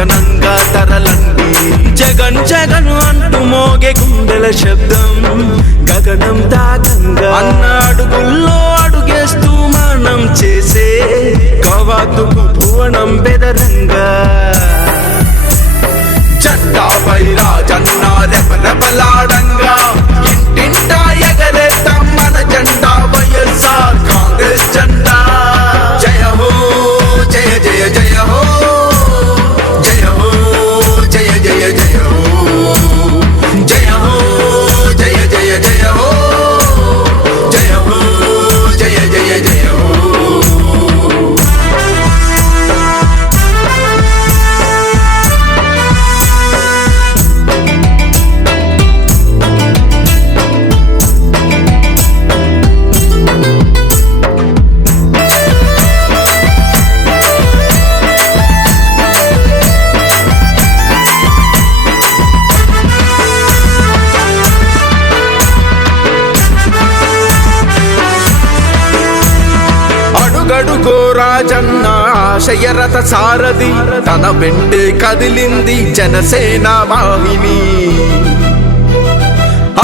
జనంగా తరలండి. జగన్ జగన్ అంటూ మోగే గుండెల శబ్దం గగనం దాకంగా అన్న అడుగుల్లో అడుగేస్తూ మనం చేసే కవాతుకు భువనం బెదరంగా. జెండాపై రాజన్న రెపరెపలాడంగా ఇంటింటా ఎగరేద్దాం మన జెండా వైఎస్ఆర్ కాంగ్రెస్ జెండా. జయ హో జయ జయ జయ హో జయ హో జయ జయ జయ హో జయ హో జయ జయ జయ హో జయ హో జయ జయ జయ హో. అడుగడుగో రాజన్న ఆశయరథ సారథి తన వెంటే కదిలింది జనసేన వాహిని.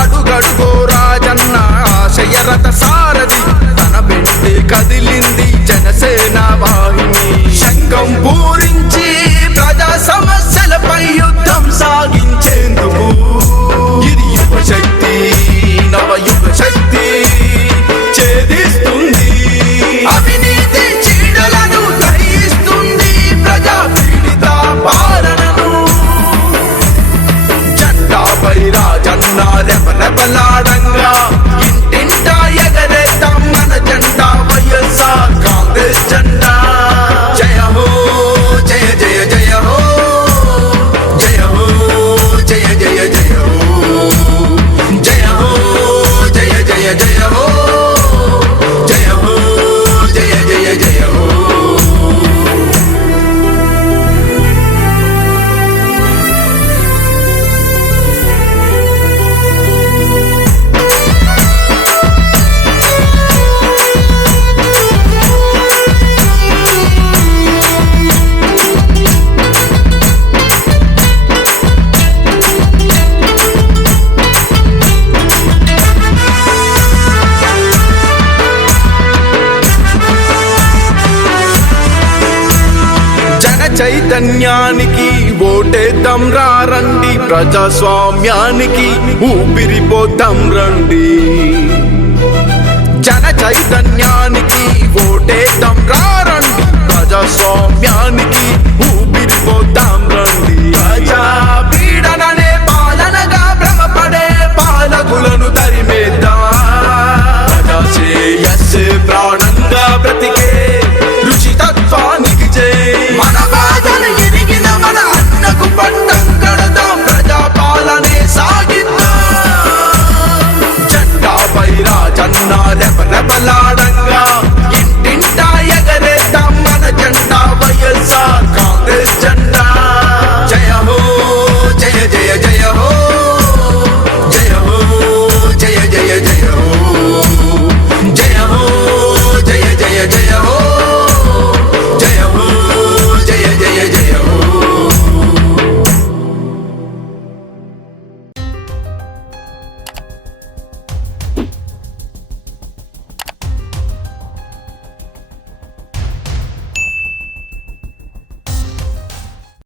అడుగడుగో రాజన్న ఆశయరథ సారథి తన వెంటే కదిలింది జనసేన వాహిని. శంఖం పూరించి ప్రజా సమస్యలపై యుద్ధం సాగించేందుకు ఇది యువ శక్తి నవయుగ శక్తి ఛేదిస్తుంది. అవినీతి చీడలను దహిస్తుంది ప్రజా పీడిత పాలనను. జెండాపై రాజన్న రెపరెపలాడంగా ఇంటింటా ఎగరేద్దాం మన జెండా వైఎస్ఆర్ కాంగ్రెస్ జెండా. జయ హో జయ జయ జయ హో జయ హో జయ జయ జయ హో జయ హో జయ జయ జయ హో జయ హో జయ జయ జయ హో. చైతన్యానికి ఓటేద్దాం రండి, ప్రజాస్వామ్యానికి ఊపిరిపోద్దాం రండి. జన చైతన్యానికి ఓటేద్దాం రండి, ప్రజాస్వామ్యానికి